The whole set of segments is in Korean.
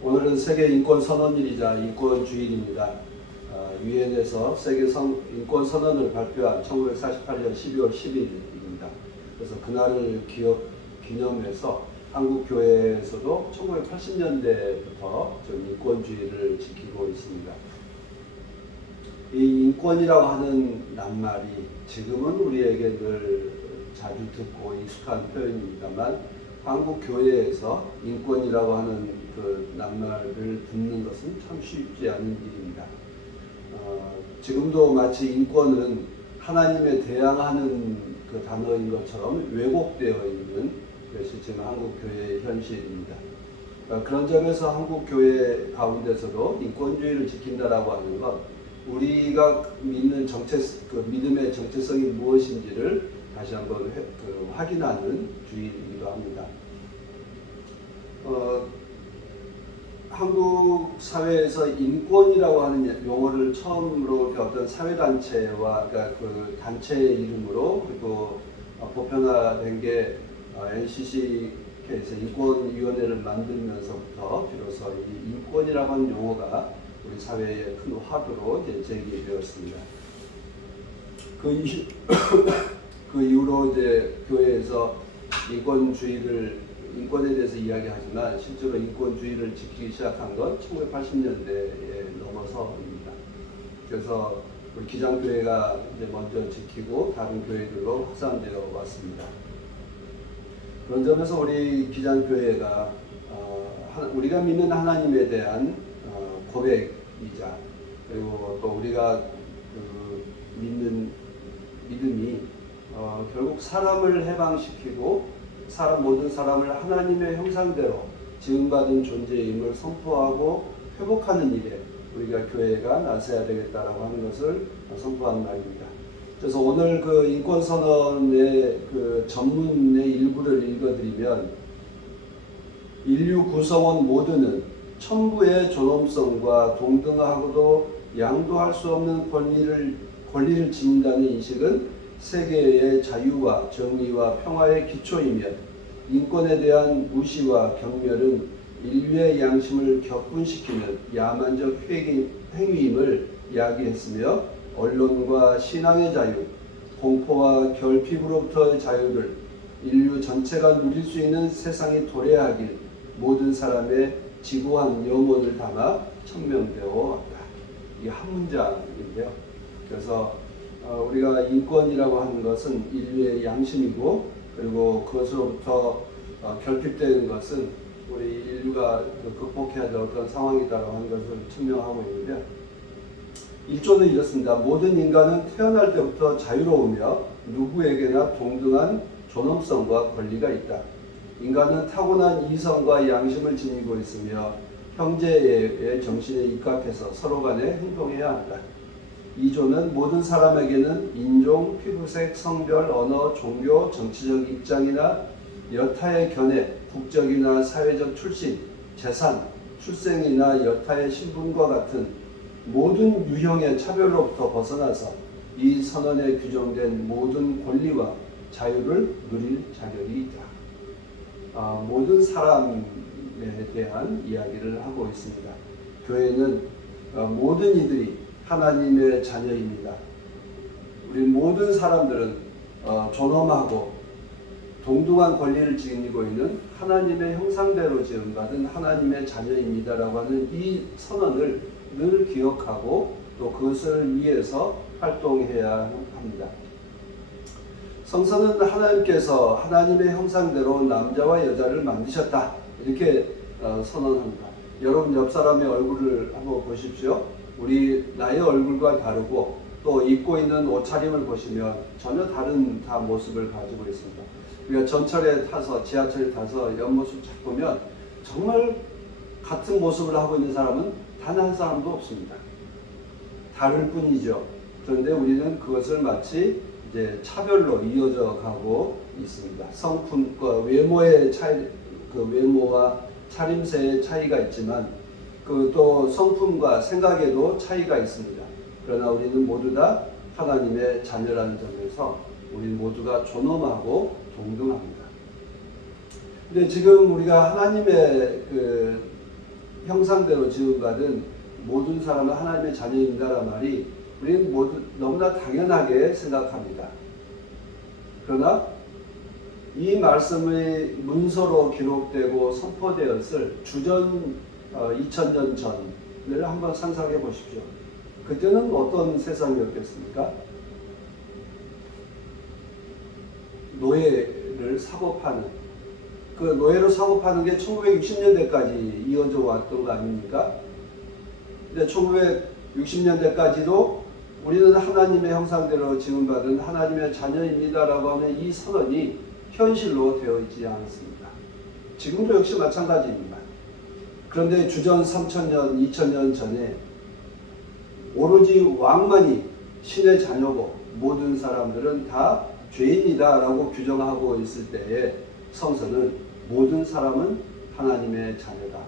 오늘은 세계 인권 선언일이자 인권 주일입니다. 유엔에서 세계 인권 선언을 발표한 1948년 12월 10일입니다. 그래서 그날을 기념해서 한국 교회에서도 1980년대부터 인권주의를 지키고 있습니다. 이 인권이라고 하는 낱말이 지금은 우리에게 늘 자주 듣고 익숙한 표현입니다만 한국 교회에서 인권이라고 하는 그 낱말을 듣는 것은 참 쉽지 않은 일입니다. 지금도 마치 인권은 하나님에 대항하는 그 단어인 것처럼 왜곡되어 있는 것이 지금 한국 교회의 현실입니다. 그런 점에서 한국 교회 가운데서도 인권주의를 지킨다라고 하는 것, 우리가 믿는 믿음의 정체성이 무엇인지를 다시 한번 확인하는 주일이기도 합니다. 한국 사회에서 인권이라고 하는 용어를 처음으로 어떤 사회단체와 그러니까 그 단체의 이름으로 그리고 보편화된 게 NCC에서 인권위원회를 만들면서부터 비로소 이 인권이라고 하는 용어가 우리 사회의 큰 화두로 이제 제기되었습니다. 그 이후로 이제 교회에서 인권에 대해서 이야기하지만 실제로 인권주의를 지키기 시작한 건 1980년대에 넘어서입니다. 그래서 우리 기장교회가 이제 먼저 지키고 다른 교회들로 확산되어 왔습니다. 그런 점에서 우리 기장교회가 우리가 믿는 하나님에 대한 고백이자 그리고 또 우리가 믿는 믿음이 결국 사람을 해방시키고 모든 사람을 하나님의 형상대로 지음받은 존재임을 선포하고 회복하는 일에 우리가 교회가 나서야 되겠다라고 하는 것을 선포한 말입니다. 그래서 오늘 그 인권선언의 그 전문의 일부를 읽어드리면 인류 구성원 모두는 천부의 존엄성과 동등하고도 양도할 수 없는 권리를 지닌다는 인식은 세계의 자유와 정의와 평화의 기초이며 인권에 대한 무시와 경멸은 인류의 양심을 격분시키는 야만적 행위임을 이야기했으며 언론과 신앙의 자유, 공포와 결핍으로부터의 자유를 인류 전체가 누릴 수 있는 세상이 도래하길 모든 사람의 지고한 염원을 담아 천명되어 왔다. 이게 한 문장인데요. 그래서 우리가 인권이라고 하는 것은 인류의 양심이고 그리고 그것으로부터 결핍되는 것은 우리 인류가 극복해야 될 어떤 상황이다라고 하는 것을 증명하고 있는데 1조는 이렇습니다. 모든 인간은 태어날 때부터 자유로우며 누구에게나 동등한 존엄성과 권리가 있다. 인간은 타고난 이성과 양심을 지니고 있으며 형제의 정신에 입각해서 서로 간에 행동해야 한다. 2조는 모든 사람에게는 인종, 피부색, 성별, 언어, 종교, 정치적 입장이나 여타의 견해, 국적이나 사회적 출신, 재산, 출생이나 여타의 신분과 같은 모든 유형의 차별로부터 벗어나서 이 선언에 규정된 모든 권리와 자유를 누릴 자격이 있다. 모든 사람에 대한 이야기를 하고 있습니다. 교회는 모든 이들이 하나님의 자녀입니다. 우리 모든 사람들은 존엄하고 동등한 권리를 지니고 있는 하나님의 형상대로 지음받은 하나님의 자녀입니다라고 하는 이 선언을 늘 기억하고 또 그것을 위해서 활동해야 합니다. 성서는 하나님께서 하나님의 형상대로 남자와 여자를 만드셨다 이렇게 선언합니다. 여러분 옆 사람의 얼굴을 한번 보십시오. 나의 얼굴과 다르고 또 입고 있는 옷차림을 보시면 전혀 다른 모습을 가지고 있습니다. 우리가 전철에 타서 지하철에 타서 옆모습 쫙 보면 정말 같은 모습을 하고 있는 사람은 단 한 사람도 없습니다. 다를 뿐이죠. 그런데 우리는 그것을 마치 이제 차별로 이어져 가고 있습니다. 성품과 외모의 차이, 외모와 차림새의 차이가 있지만 또 성품과 생각에도 차이가 있습니다. 그러나 우리는 모두 다 하나님의 자녀라는 점에서 우리 모두가 존엄하고 동등합니다. 근데 지금 우리가 하나님의 형상대로 지음받은 모든 사람은 하나님의 자녀입니다라는 말이 우리는 모두 너무나 당연하게 생각합니다. 그러나 이 말씀의 문서로 기록되고 선포되었을 주전 2000년 전을 한번 상상해 보십시오. 그때는 어떤 세상이었겠습니까? 노예를 사고 파는, 그 노예로 사고 파는 게 1960년대까지 이어져 왔던 거 아닙니까? 근데 1960년대까지도 우리는 하나님의 형상대로 지음받은 하나님의 자녀입니다라고 하는 이 선언이 현실로 되어 있지 않았습니다. 지금도 역시 마찬가지입니다. 그런데 주전 3000년, 2000년 전에 오로지 왕만이 신의 자녀고 모든 사람들은 다 죄인이다 라고 규정하고 있을 때에 성서는 모든 사람은 하나님의 자녀다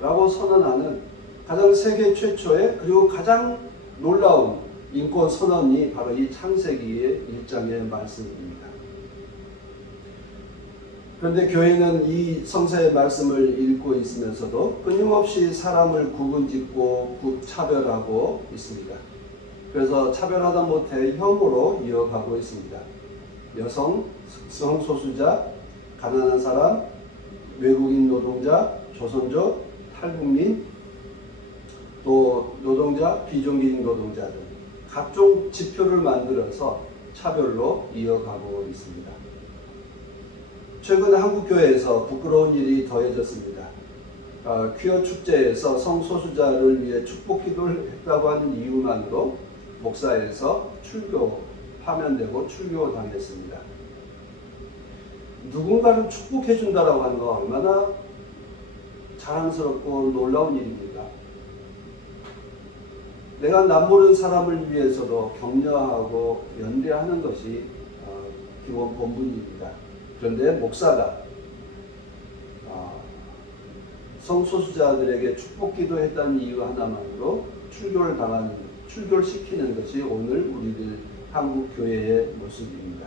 라고 선언하는 가장 세계 최초의 그리고 가장 놀라운 인권 선언이 바로 이 창세기의 1장의 말씀입니다. 그런데 교회는 이 성서의 말씀을 읽고 있으면서도 끊임없이 사람을 구분짓고 차별하고 있습니다. 그래서 차별하다 못해 혐오로 이어가고 있습니다. 여성, 성소수자, 가난한 사람, 외국인 노동자, 조선족, 탈북민, 또 노동자, 비종교인 노동자 등 각종 지표를 만들어서 차별로 이어가고 있습니다. 최근 한국교회에서 부끄러운 일이 더해졌습니다. 퀴어 축제에서 성소수자를 위해 축복 기도를 했다고 하는 이유만으로 목사에서 파면되고 출교당했습니다. 누군가를 축복해 준다라고 하는 거 얼마나 자랑스럽고 놀라운 일입니까? 내가 남모르는 사람을 위해서도 격려하고 연대하는 것이 기본 본분입니다. 그런데 목사가 성소수자들에게 축복 기도했다는 이유 하나만으로 출교를 시키는 것이 오늘 우리들 한국 교회의 모습입니다.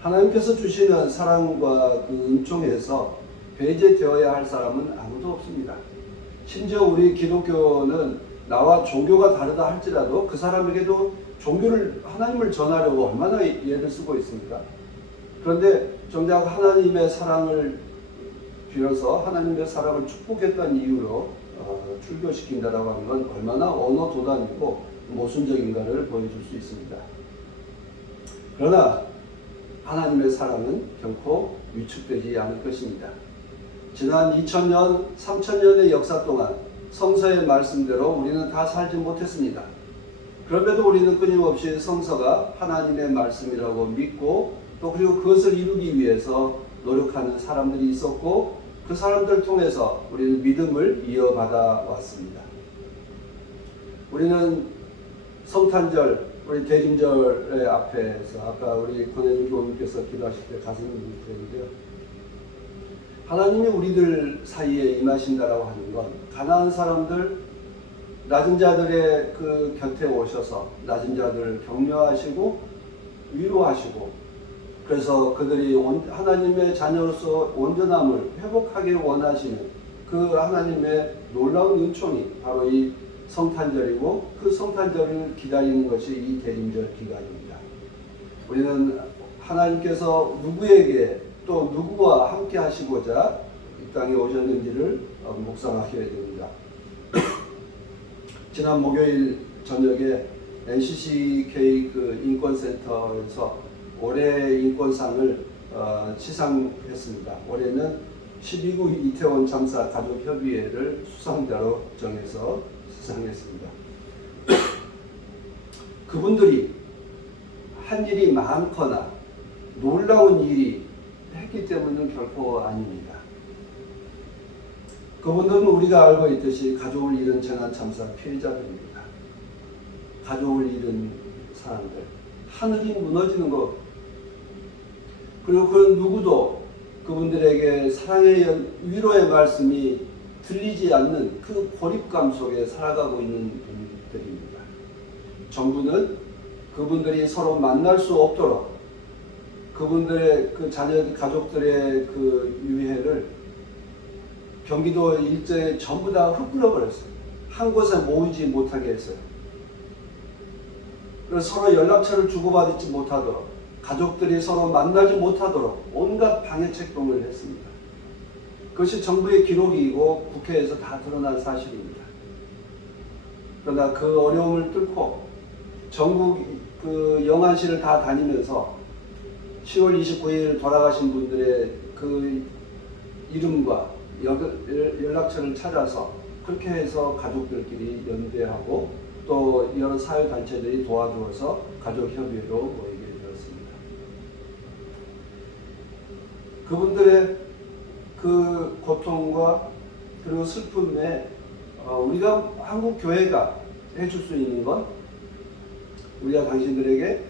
하나님께서 주시는 사랑과 그 은총에서 배제되어야 할 사람은 아무도 없습니다. 심지어 우리 기독교는 나와 종교가 다르다 할지라도 그 사람에게도 하나님을 전하려고 얼마나 애를 쓰고 있습니까? 그런데 정작 하나님의 사랑을 빌어서 하나님의 사랑을 축복했다는 이유로 출교시킨다라고 하는 건 얼마나 언어 도단이고 모순적인가를 보여줄 수 있습니다. 그러나 하나님의 사랑은 결코 위축되지 않을 것입니다. 지난 2000년, 3000년의 역사 동안 성서의 말씀대로 우리는 다 살지 못했습니다. 그럼에도 우리는 끊임없이 성서가 하나님의 말씀이라고 믿고 또 그리고 그것을 이루기 위해서 노력하는 사람들이 있었고 그 사람들을 통해서 우리는 믿음을 이어받아 왔습니다. 우리는 성탄절, 우리 대림절의 앞에서 아까 우리 권혜준 교우님께서 기도하실 때 가슴을 뭉클했는데요. 하나님이 우리들 사이에 임하신다라고 하는 건 가난한 사람들, 낮은 자들의 그 곁에 오셔서 낮은 자들을 격려하시고 위로하시고 그래서 그들이 하나님의 자녀로서 온전함을 회복하기를 원하시는 그 하나님의 놀라운 은총이 바로 이 성탄절이고 그 성탄절을 기다리는 것이 이 대림절 기간입니다. 우리는 하나님께서 누구에게 또 누구와 함께 하시고자 이 땅에 오셨는지를 묵상하셔야 됩니다. 지난 목요일 저녁에 NCCK 그 인권센터에서 올해 인권상을 시상했습니다. 올해는 12구 이태원 참사 가족협의회를 수상자로 정해서 시상했습니다. 그분들이 한 일이 많거나 놀라운 일이 했기 때문은 결코 아닙니다. 그분들은 우리가 알고 있듯이 가족을 잃은 재난 참사 피해자들입니다. 가족을 잃은 사람들, 하늘이 무너지는 것, 그리고 그 누구도 그분들에게 사랑의 위로의 말씀이 들리지 않는 그 고립감 속에 살아가고 있는 분들입니다. 정부는 그분들이 서로 만날 수 없도록 그분들의 그 자녀 가족들의 그 유해를 경기도 일정에 전부 다 흩뿌려 버렸어요. 한 곳에 모이지 못하게 했어요. 그래서 서로 연락처를 주고받지 못하도록, 가족들이 서로 만나지 못하도록 온갖 방해 책동을 했습니다. 그것이 정부의 기록이고 국회에서 다 드러난 사실입니다. 그러나 그 어려움을 뚫고 전국 그 영안시를 다 다니면서 10월 29일 돌아가신 분들의 그 이름과 연락처를 찾아서 그렇게 해서 가족들끼리 연대하고 또 여러 사회단체들이 도와주어서 가족협의회로 모이게 되었습니다. 그분들의 그 고통과 그리고 슬픔에 우리가 한국 교회가 해줄 수 있는 건 우리가 당신들에게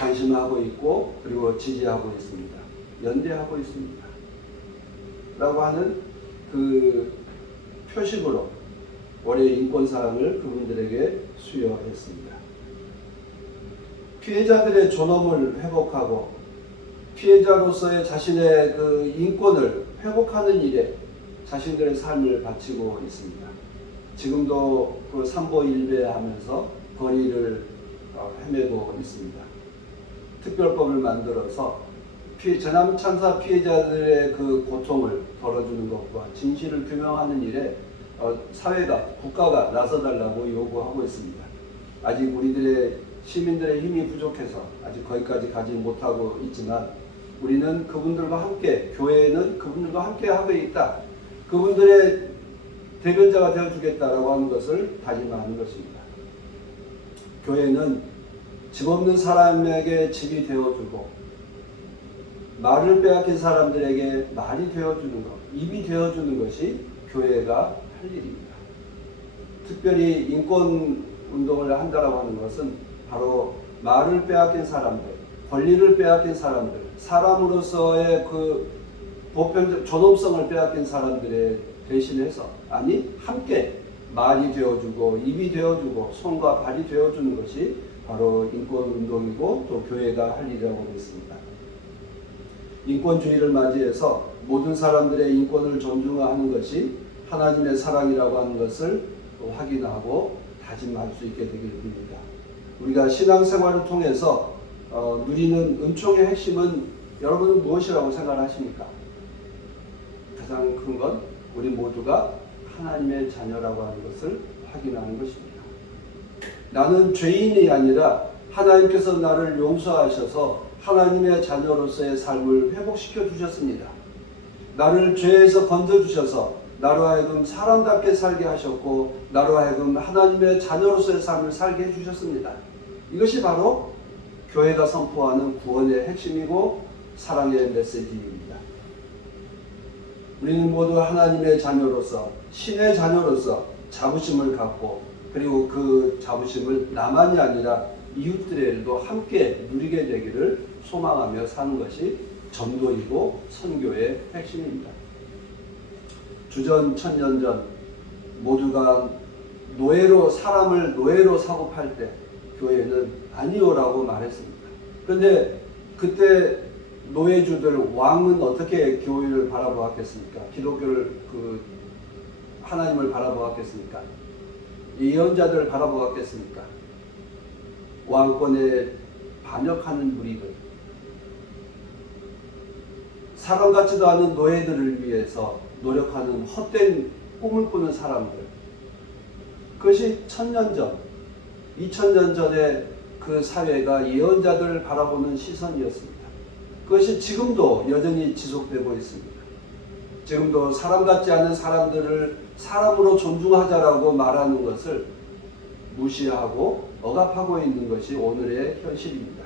관심하고 있고 그리고 지지하고 있습니다. 연대하고 있습니다. 라고 하는 그 표식으로 올해 인권상을 그분들에게 수여했습니다. 피해자들의 존엄을 회복하고 피해자로서의 자신의 그 인권을 회복하는 일에 자신들의 삶을 바치고 있습니다. 지금도 그 삼보일배하면서 거리를 헤매고 있습니다. 특별법을 만들어서 재난참사 피해자들의 그 고통을 덜어주는 것과 진실을 규명하는 일에 사회가, 국가가 나서달라고 요구하고 있습니다. 아직 우리들의 시민들의 힘이 부족해서 아직 거기까지 가지 못하고 있지만 우리는 그분들과 함께, 교회는 그분들과 함께 하고 있다. 그분들의 대변자가 되어주겠다라고 하는 것을 다짐하는 것입니다. 교회는 집 없는 사람에게 집이 되어주고 말을 빼앗긴 사람들에게 말이 되어주는 것, 입이 되어주는 것이 교회가 할 일입니다. 특별히 인권 운동을 한다라고 하는 것은 바로 말을 빼앗긴 사람들, 권리를 빼앗긴 사람들, 사람으로서의 그 보편적 존엄성을 빼앗긴 사람들의 대신해서 함께 말이 되어주고 입이 되어주고 손과 발이 되어주는 것이 바로 인권운동이고 또 교회가 할 일이라고 믿습니다. 인권주의를 맞이해서 모든 사람들의 인권을 존중하는 것이 하나님의 사랑이라고 하는 것을 확인하고 다짐할 수 있게 되길 빕니다. 우리가 신앙생활을 통해서 누리는 은총의 핵심은 여러분은 무엇이라고 생각하십니까? 가장 큰 건 우리 모두가 하나님의 자녀라고 하는 것을 확인하는 것입니다. 나는 죄인이 아니라 하나님께서 나를 용서하셔서 하나님의 자녀로서의 삶을 회복시켜 주셨습니다. 나를 죄에서 건져주셔서 나로 하여금 사람답게 살게 하셨고 나로 하여금 하나님의 자녀로서의 삶을 살게 해주셨습니다. 이것이 바로 교회가 선포하는 구원의 핵심이고 사랑의 메시지입니다. 우리는 모두 하나님의 자녀로서 신의 자녀로서 자부심을 갖고 그리고 그 자부심을 나만이 아니라 이웃들에도 함께 누리게 되기를 소망하며 사는 것이 전도이고 선교의 핵심입니다. 주전 천년전 모두가 사람을 노예로 사고팔 때 교회는 아니오라고 말했습니다. 그런데 그때 노예주들 왕은 어떻게 교회를 바라보았겠습니까? 기독교를 하나님을 바라보았겠습니까? 예언자들을 바라보았겠습니까? 왕권에 반역하는 무리들, 사람 같지도 않은 노예들을 위해서 노력하는 헛된 꿈을 꾸는 사람들, 그것이 1000년 전, 2000년 전에 그 사회가 예언자들을 바라보는 시선이었습니다. 그것이 지금도 여전히 지속되고 있습니다. 지금도 사람 같지 않은 사람들을 사람으로 존중하자라고 말하는 것을 무시하고 억압하고 있는 것이 오늘의 현실입니다.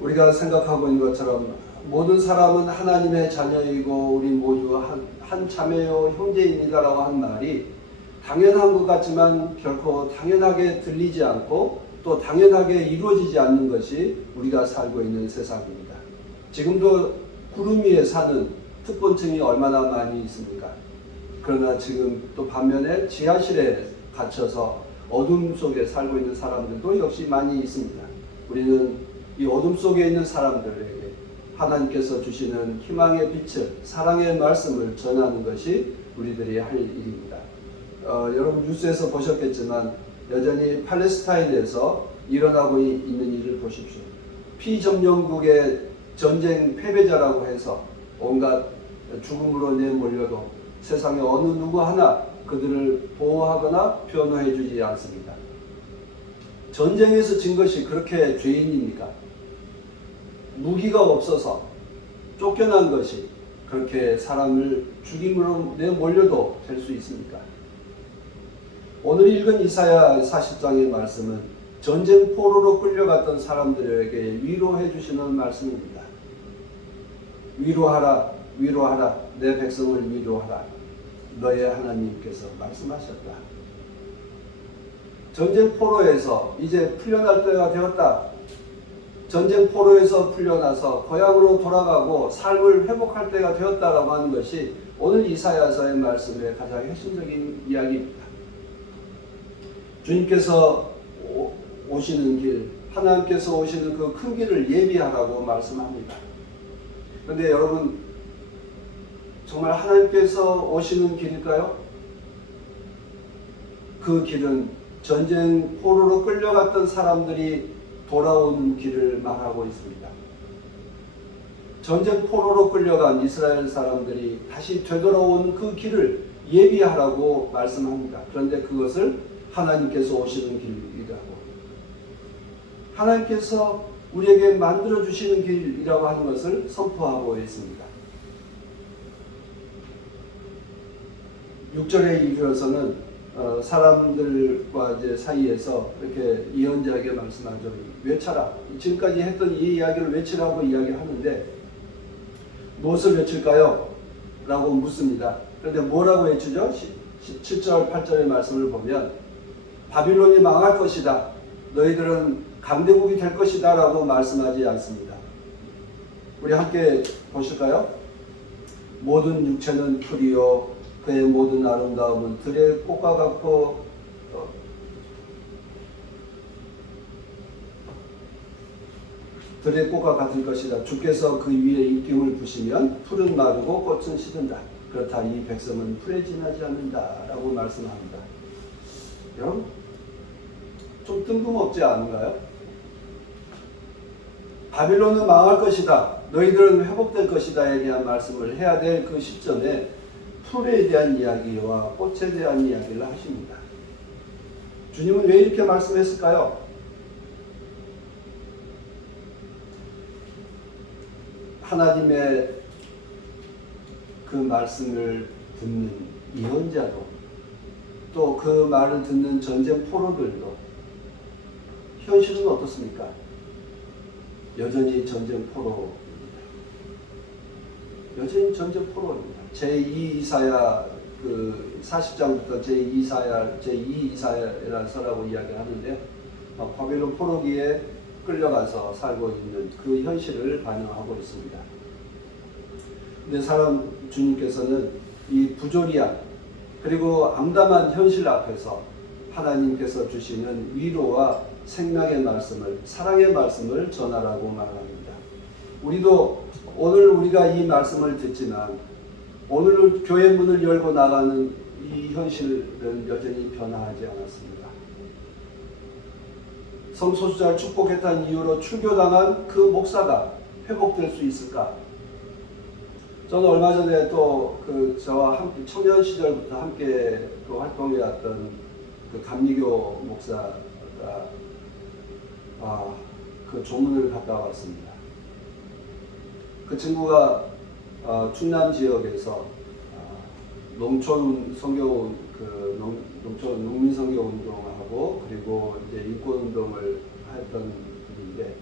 우리가 생각하고 있는 것처럼 모든 사람은 하나님의 자녀이고 우리 모두 한 자매요 형제입니다라고 한 말이 당연한 것 같지만 결코 당연하게 들리지 않고 또 당연하게 이루어지지 않는 것이 우리가 살고 있는 세상입니다. 지금도 구름 위에 사는 특권층이 얼마나 많이 있습니까? 그러나 지금 또 반면에 지하실에 갇혀서 어둠 속에 살고 있는 사람들도 역시 많이 있습니다. 우리는 이 어둠 속에 있는 사람들에게 하나님께서 주시는 희망의 빛을, 사랑의 말씀을 전하는 것이 우리들이 할 일입니다. 여러분 뉴스에서 보셨겠지만 여전히 팔레스타인에서 일어나고 있는 일을 보십시오. 피점령국의 전쟁 패배자라고 해서 온갖 죽음으로 내몰려도 세상에 어느 누구 하나 그들을 보호하거나 변호해 주지 않습니다. 전쟁에서 진 것이 그렇게 죄인입니까? 무기가 없어서 쫓겨난 것이 그렇게 사람을 죽임으로 내몰려도 될 수 있습니까? 오늘 읽은 이사야 40장의 말씀은 전쟁 포로로 끌려갔던 사람들에게 위로해 주시는 말씀입니다. 위로하라, 위로하라, 내 백성을 위로하라. 너의 하나님께서 말씀하셨다. 전쟁 포로에서 이제 풀려날 때가 되었다. 전쟁 포로에서 풀려나서 고향으로 돌아가고 삶을 회복할 때가 되었다라고 하는 것이 오늘 이사야서의 말씀의 가장 핵심적인 이야기입니다. 주님께서 오시는 길, 하나님께서 오시는 그 큰 길을 예비하라고 말씀합니다. 그런데 여러분, 정말 하나님께서 오시는 길일까요? 그 길은 전쟁 포로로 끌려갔던 사람들이 돌아오는 길을 말하고 있습니다. 전쟁 포로로 끌려간 이스라엘 사람들이 다시 되돌아오는 그 길을 예비하라고 말씀합니다. 그런데 그것을 하나님께서 오시는 길이라고, 하나님께서 우리에게 만들어 주시는 길이라고 하는 것을 선포하고 있습니다. 6절에 이르러서는 사람들과 이제 사이에서 이렇게 예언자에게 말씀하죠. 외쳐라. 지금까지 했던 이 이야기를 외치라고 이야기하는데 무엇을 외칠까요? 라고 묻습니다. 그런데 뭐라고 외치죠? 7절, 8절의 말씀을 보면 바빌론이 망할 것이다. 너희들은 강대국이 될 것이다. 라고 말씀하지 않습니다. 우리 함께 보실까요? 모든 육체는 풀이요 그의 모든 아름다움은 들의 꽃과 같고 들의 꽃과 같을 것이다. 주께서 그 위에 입김을 부시면 풀은 마르고 꽃은 시든다. 그렇다 이 백성은 풀에 지나지 않는다. 라고 말씀합니다. 여러분, 좀 뜬금없지 않은가요? 바빌론은 망할 것이다. 너희들은 회복될 것이다에 대한 말씀을 해야 될 그 시점에 풀에 대한 이야기와 꽃에 대한 이야기를 하십니다. 주님은 왜 이렇게 말씀했을까요? 하나님의 그 말씀을 듣는 예언자도 또 그 말을 듣는 전쟁 포로들도 현실은 어떻습니까? 여전히 전쟁 포로입니다. 여전히 전쟁 포로입니다. 제2 이사야 그 40장부터 제2 이사야서라고 이야기를 하는데 바벨론 포로기에 끌려가서 살고 있는 그 현실을 반영하고 있습니다. 근데 주님께서는 이 부조리한 그리고 암담한 현실 앞에서 하나님께서 주시는 위로와 생명의 말씀을, 사랑의 말씀을 전하라고 말합니다. 우리도 오늘 우리가 이 말씀을 듣지만 오늘 교회 문을 열고 나가는 이 현실은 여전히 변화하지 않았습니다. 성소수자를 축복했다는 이유로 출교당한 그 목사가 회복될 수 있을까? 저는 얼마 전에 또 저와 함께 청년 시절부터 함께 활동해왔던 그 감리교 목사가 그 조문을 갔다 왔습니다. 그 친구가 충남 지역에서 농촌 선교 농촌 농민 선교 운동하고 그리고 이제 인권 운동을 했던 분인데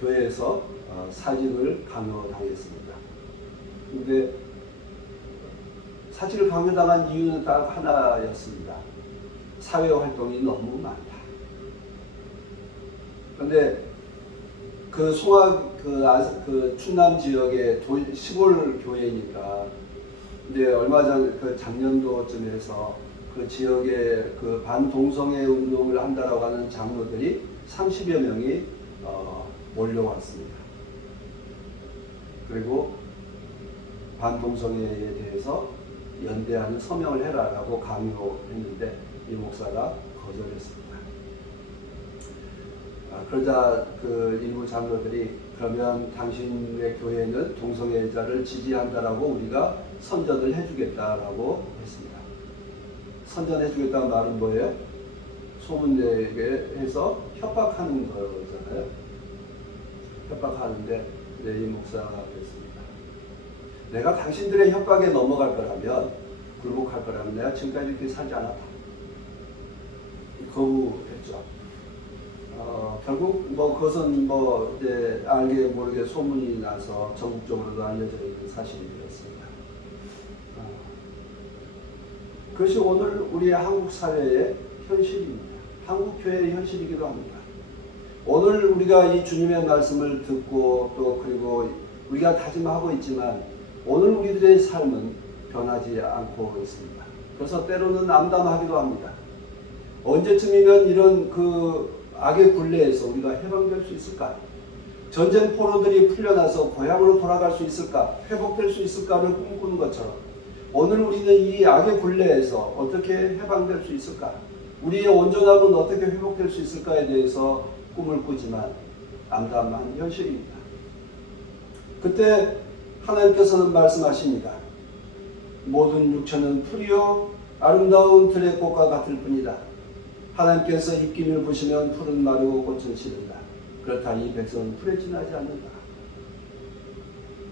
교회에서 사직을 강요당했습니다. 근데 사직을 강요당한 이유는 딱 하나였습니다. 사회 활동이 너무 많다. 그런데 그 충남 지역의 시골 교회니까, 근데 얼마 전 작년도쯤 해서 그 지역에 반동성애 운동을 한다라고 하는 장로들이 30여 명이 몰려왔습니다. 그리고 반동성애에 대해서 연대하는 서명을 해라라고 강요했는데 이 목사가 거절했습니다. 그러자 그 일부 장로들이 그러면 당신의 교회는 동성애자를 지지한다라고 우리가 선전을 해주겠다라고 했습니다. 선전해주겠다는 말은 뭐예요? 소문내게 해서 협박하는 거잖아요. 협박하는데 이 목사가 그랬습니다. 내가 당신들의 협박에 넘어갈 거라면, 굴복할 거라면 내가 지금까지 이렇게 살지 않았다. 거부했죠. 결국 그것은 이제 알게 모르게 소문이 나서 전국적으로도 알려져 있는 사실이 되었습니다. 그것이 오늘 우리의 한국 사회의 현실입니다. 한국 교회의 현실이기도 합니다. 오늘 우리가 이 주님의 말씀을 듣고 또 그리고 우리가 다짐하고 있지만 오늘 우리들의 삶은 변하지 않고 있습니다. 그래서 때로는 암담하기도 합니다. 언제쯤이면 이런 악의 굴레에서 우리가 해방될 수 있을까? 전쟁 포로들이 풀려나서 고향으로 돌아갈 수 있을까? 회복될 수 있을까를 꿈꾸는 것처럼 오늘 우리는 이 악의 굴레에서 어떻게 해방될 수 있을까? 우리의 온전함은 어떻게 회복될 수 있을까에 대해서 꿈을 꾸지만 암담한 현실입니다. 그때 하나님께서는 말씀하십니다. 모든 육체는 풀이요 아름다운 들의 꽃과 같을 뿐이다. 하나님께서 입김을 보시면 풀은 마르고 꽃은 시든다. 그렇다 이 백성은 풀에 지나지 않는다.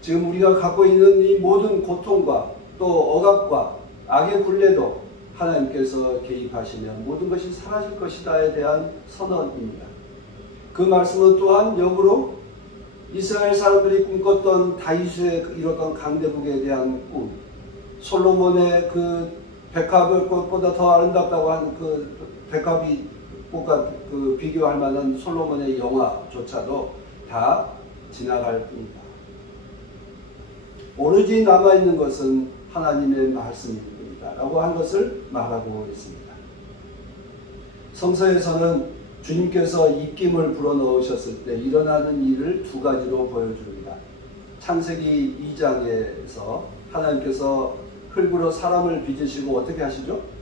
지금 우리가 갖고 있는 이 모든 고통과 또 억압과 악의 굴레도 하나님께서 개입하시면 모든 것이 사라질 것이다에 대한 선언입니다. 그 말씀은 또한 역으로 이스라엘 사람들이 꿈꿨던 다윗의 이뤘던 강대국에 대한 꿈, 솔로몬의 그 백합의 꽃보다 더 아름답다고 한 그 백합이 꽃과 비교할 만한 솔로몬의 영화조차도 다 지나갈 뿐이다. 오로지 남아있는 것은 하나님의 말씀입니다. 라고 한 것을 말하고 있습니다. 성서에서는 주님께서 입김을 불어넣으셨을 때 일어나는 일을 두 가지로 보여줍니다. 창세기 2장에서 하나님께서 흙으로 사람을 빚으시고 어떻게 하시죠?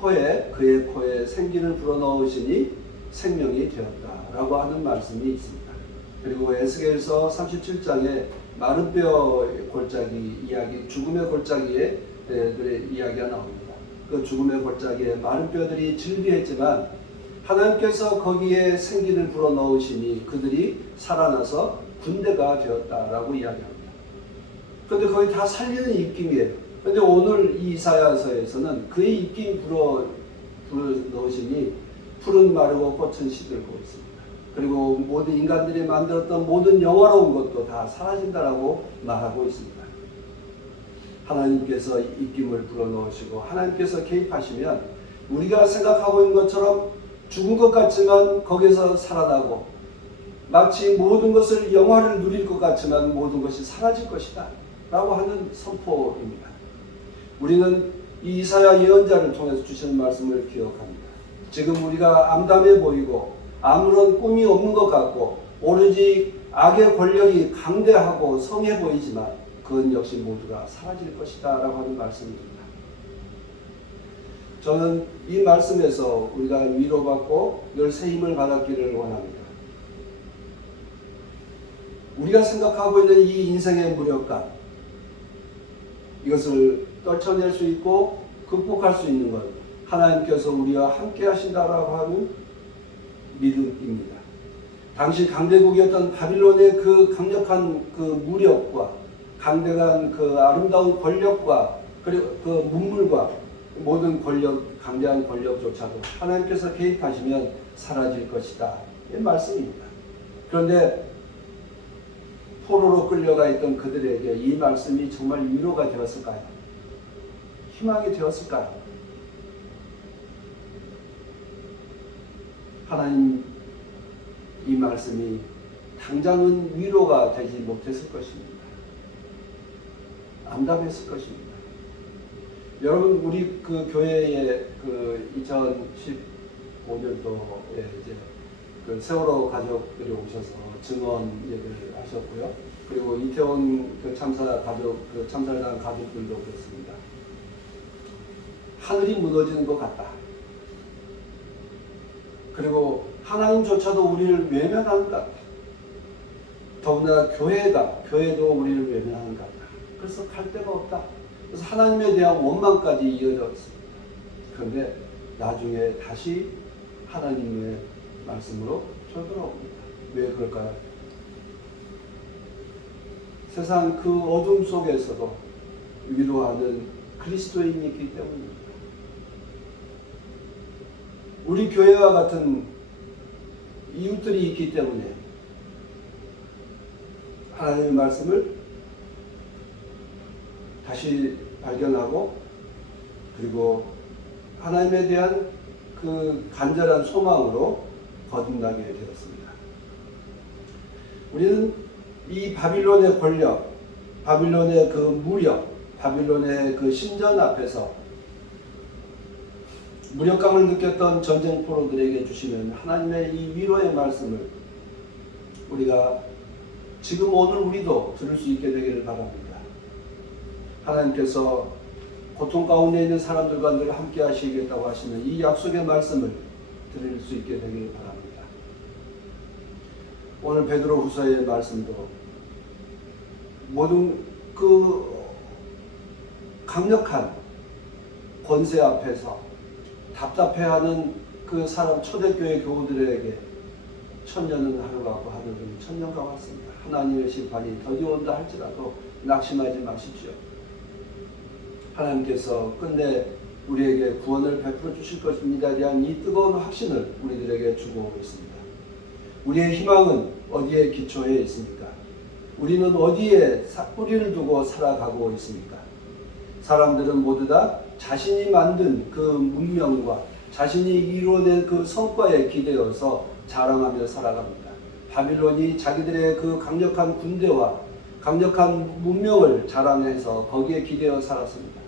그의 코에 생기를 불어넣으시니 생명이 되었다라고 하는 말씀이 있습니다. 그리고 에스겔서 37장에 마른 뼈 골짜기 이야기, 죽음의 골짜기에 이야기가 나옵니다. 그 죽음의 골짜기에 마른 뼈들이 즐비했지만 하나님께서 거기에 생기를 불어넣으시니 그들이 살아나서 군대가 되었다라고 이야기합니다. 그런데 거기 다 살리는 입김이에요. 그런데 오늘 이 이사야서에서는 그의 입김 불어넣으시니 풀은 마르고 꽃은 시들고 있습니다. 그리고 모든 인간들이 만들었던 모든 영화로운 것도 다 사라진다라고 말하고 있습니다. 하나님께서 입김을 불어넣으시고 하나님께서 개입하시면 우리가 생각하고 있는 것처럼 죽은 것 같지만 거기서 살아나고 마치 모든 것을 영화를 누릴 것 같지만 모든 것이 사라질 것이다 라고 하는 선포입니다. 우리는 이 이사야 예언자를 통해서 주시는 말씀을 기억합니다. 지금 우리가 암담해 보이고 아무런 꿈이 없는 것 같고 오로지 악의 권력이 강대하고 성해 보이지만 그건 역시 모두가 사라질 것이다 라고 하는 말씀입니다. 저는 이 말씀에서 우리가 위로받고 늘 새 힘을 받았기를 원합니다. 우리가 생각하고 있는 이 인생의 무력감, 이것을 떨쳐낼 수 있고 극복할 수 있는 것, 하나님께서 우리와 함께 하신다라고 하는 믿음입니다. 당시 강대국이었던 바빌론의 그 강력한 그 무력과 강대한 그 아름다운 권력과 그리고 그 문물과 모든 권력, 강대한 권력조차도 하나님께서 개입하시면 사라질 것이다. 이 말씀입니다. 그런데 포로로 끌려가 있던 그들에게 이 말씀이 정말 위로가 되었을까요? 희망이 되었을까요? 하나님 이 말씀이 당장은 위로가 되지 못했을 것입니다. 암담했을 것입니다. 여러분 우리 그 교회의 그 2015년도에 이제 그 세월호 가족들이 오셔서 증언 얘기를 하셨고요. 그리고 이태원 그 참사 가족, 그 참사를 당한 가족들도 그렇습니다. 하늘이 무너지는 것 같다. 그리고 하나님조차도 우리를 외면하는 것 같다. 더군다나 교회도 우리를 외면하는 것 같다. 그래서 갈 데가 없다. 그래서 하나님에 대한 원망까지 이어졌습니다. 그런데 나중에 다시 하나님의 말씀으로 되돌아옵니다. 왜 그럴까요? 세상 그 어둠 속에서도 위로하는 그리스도인이 있기 때문입니다. 우리 교회와 같은 이웃들이 있기 때문에 하나님의 말씀을 다시 발견하고 그리고 하나님에 대한 그 간절한 소망으로 거듭나게 되었습니다. 우리는 이 바빌론의 권력, 바빌론의 그 무력, 바빌론의 그 신전 앞에서 무력감을 느꼈던 전쟁 포로들에게 주시는 하나님의 이 위로의 말씀을 우리가 지금 오늘 우리도 들을 수 있게 되기를 바랍니다. 하나님께서 고통 가운데 있는 사람들과 늘 함께 하시겠다고 하시는 이 약속의 말씀을 들을 수 있게 되기를 바랍니다. 오늘 베드로 후서의 말씀도 모든 그 강력한 권세 앞에서 답답해하는 그 사람 초대교회 교우들에게 천년은 하루 같고 하늘은 천년과 같습니다. 하나님의 심판이 더디 온다 할지라도 낙심하지 마십시오. 하나님께서 끝내 우리에게 구원을 베풀어 주실 것입니다에 대한 이 뜨거운 확신을 우리들에게 주고 있습니다. 우리의 희망은 어디에 기초해 있습니까? 우리는 어디에 뿌리를 두고 살아가고 있습니까? 사람들은 모두 다 자신이 만든 그 문명과 자신이 이루어낸 그 성과에 기대어서 자랑하며 살아갑니다. 바빌론이 자기들의 그 강력한 군대와 강력한 문명을 자랑해서 거기에 기대어 살았습니다.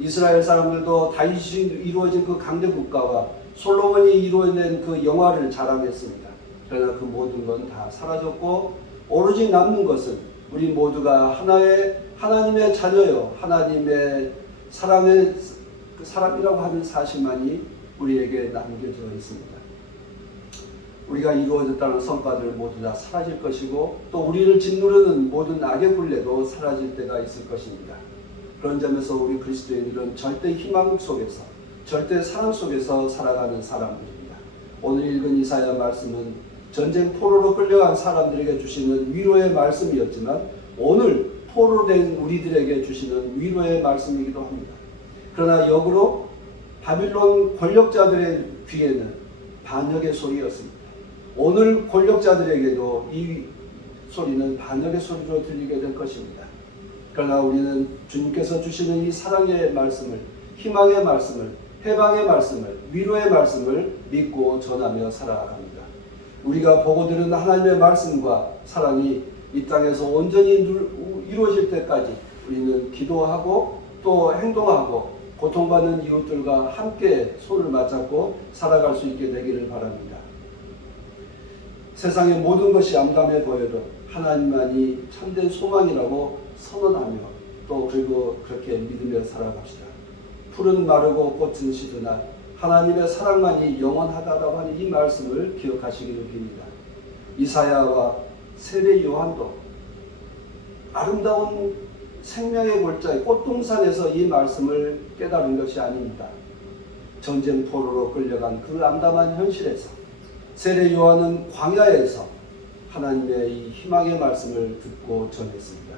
이스라엘 사람들도 다윗이 이루어진 그 강대 국가와 솔로몬이 이루어낸 그 영화를 자랑했습니다. 그러나 그 모든 건 다 사라졌고 오로지 남는 것은 우리 모두가 하나의 하나님의 자녀요 하나님의 사랑의 그 사람이라고 하는 사실만이 우리에게 남겨져 있습니다. 우리가 이루어졌다는 성과들 모두 다 사라질 것이고 또 우리를 짓누르는 모든 악의 굴레도 사라질 때가 있을 것입니다. 그런 점에서 우리 그리스도인들은 절대 희망 속에서 절대 사랑 속에서 살아가는 사람들입니다. 오늘 읽은 이사야 말씀은 전쟁 포로로 끌려간 사람들에게 주시는 위로의 말씀이었지만 오늘 포로된 우리들에게 주시는 위로의 말씀이기도 합니다. 그러나 역으로 바빌론 권력자들의 귀에는 반역의 소리였습니다. 오늘 권력자들에게도 이 소리는 반역의 소리로 들리게 될 것입니다. 그러나 우리는 주님께서 주시는 이 사랑의 말씀을, 희망의 말씀을, 해방의 말씀을, 위로의 말씀을 믿고 전하며 살아갑니다. 우리가 보고 들은 하나님의 말씀과 사랑이 이 땅에서 온전히 이루어질 때까지 우리는 기도하고 또 행동하고 고통받는 이웃들과 함께 손을 맞잡고 살아갈 수 있게 되기를 바랍니다. 세상의 모든 것이 암담해 보여도 하나님만이 참된 소망이라고 선언하며 또 그리고 그렇게 믿으며 살아갑시다. 풀은 마르고 꽃은 시드나 하나님의 사랑만이 영원하다고 하는 이 말씀을 기억하시기를 빕니다. 이사야와 세례 요한도 아름다운 생명의 골짜기 꽃동산에서 이 말씀을 깨달은 것이 아닙니다. 전쟁 포로로 끌려간 그 암담한 현실에서 세례 요한은 광야에서 하나님의 이 희망의 말씀을 듣고 전했습니다.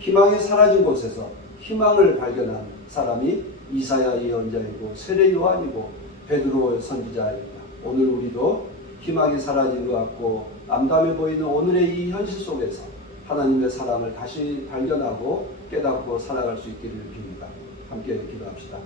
희망이 사라진 곳에서 희망을 발견한 사람이 이사야 예언자이고 세례 요한이고 베드로 선지자입니다. 오늘 우리도 희망이 사라진 것 같고 암담해 보이는 오늘의 이 현실 속에서 하나님의 사랑을 다시 발견하고 깨닫고 살아갈 수 있기를 빕니다. 함께 기도합시다.